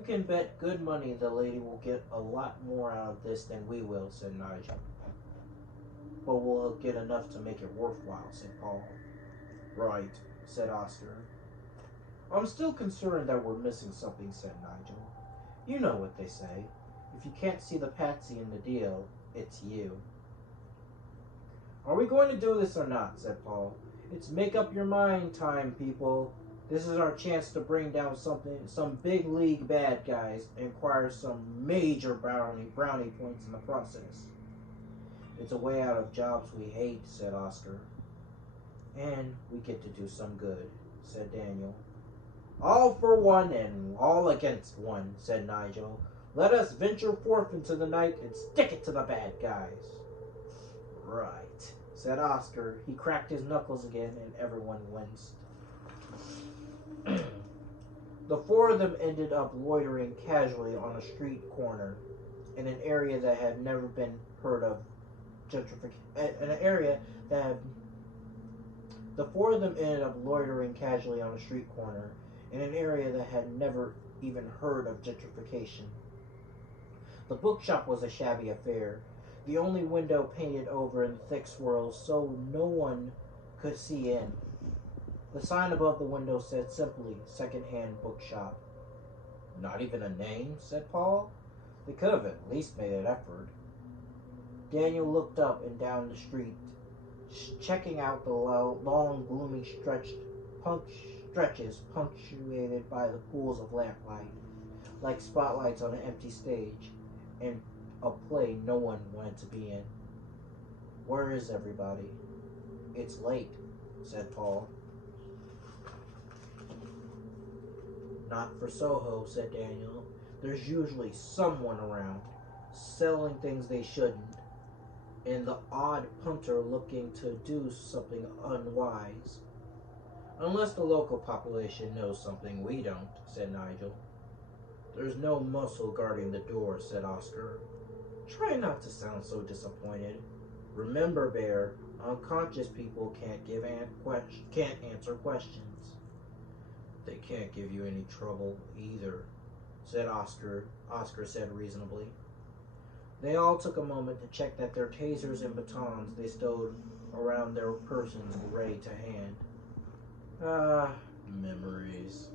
You can bet good money the lady will get a lot more out of this than we will, said Nigel. But we'll get enough to make it worthwhile, said Paul. Right, said Oscar. I'm still concerned that we're missing something, said Nigel. You know what they say. If you can't see the patsy in the deal, it's you. Are we going to do this or not, said Paul. It's make up your mind time, people. This is our chance to bring down some big league bad guys, and acquire some major brownie points in the process. It's a way out of jobs we hate, said Oscar. And we get to do some good, said Daniel. All for one and all against one, said Nigel. Let us venture forth into the night and stick it to the bad guys. Right, said Oscar. He cracked his knuckles again and everyone winced. The four of them ended up loitering casually on a street corner in an area that had never been heard of The four of them ended up loitering casually on a street corner in an area that had never even heard of gentrification. The bookshop was a shabby affair, the only window painted over in the thick swirls so no one could see in. The sign above the window said simply, "Second-hand bookshop." Not even a name, said Paul. They could have at least made an effort. Daniel looked up and down the street, checking out the long, gloomy stretches punctuated by the pools of lamplight, like spotlights on an empty stage, and a play no one wanted to be in. Where is everybody? It's late, said Paul. Not for Soho, said Daniel. There's usually someone around, selling things they shouldn't, and the odd punter looking to do something unwise. Unless the local population knows something we don't, said Nigel. There's no muscle guarding the door, said Oscar. Try not to sound so disappointed. Remember, Bear, unconscious people can't answer questions. They can't give you any trouble either, said Oscar. Oscar said reasonably. They all took a moment to check that their tasers and batons they stowed around their persons were ready to hand. Ah, memories.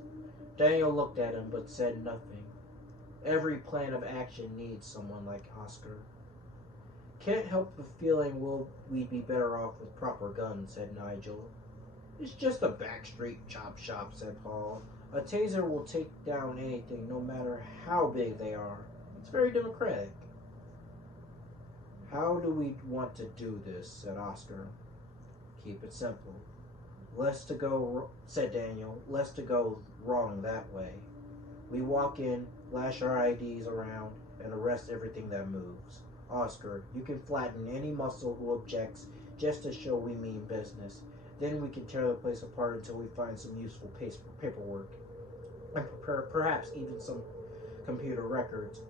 Daniel looked at him but said nothing. Every plan of action needs someone like Oscar. Can't help the feeling we'd be better off with proper guns, said Nigel. It's just a backstreet chop shop, said Paul. A taser will take down anything, no matter how big they are. It's very democratic. How do we want to do this, said Oscar. Keep it simple. Said Daniel. Less to go wrong that way. We walk in, flash our IDs around, and arrest everything that moves. Oscar, you can flatten any muscle who objects just to show we mean business. Then we can tear the place apart until we find some useful paperwork, and perhaps even some computer records.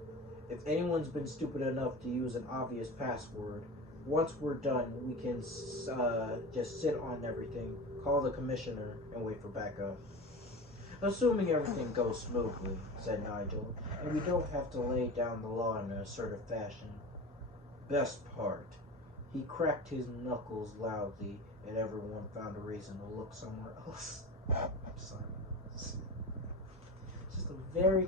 If anyone's been stupid enough to use an obvious password, once we're done, we can just sit on everything, call the commissioner, and wait for backup. Assuming everything goes smoothly, said Nigel, and we don't have to lay down the law in an assertive fashion. Best part. He cracked his knuckles loudly, and everyone found a reason to look somewhere else. I'm sorry. Just a very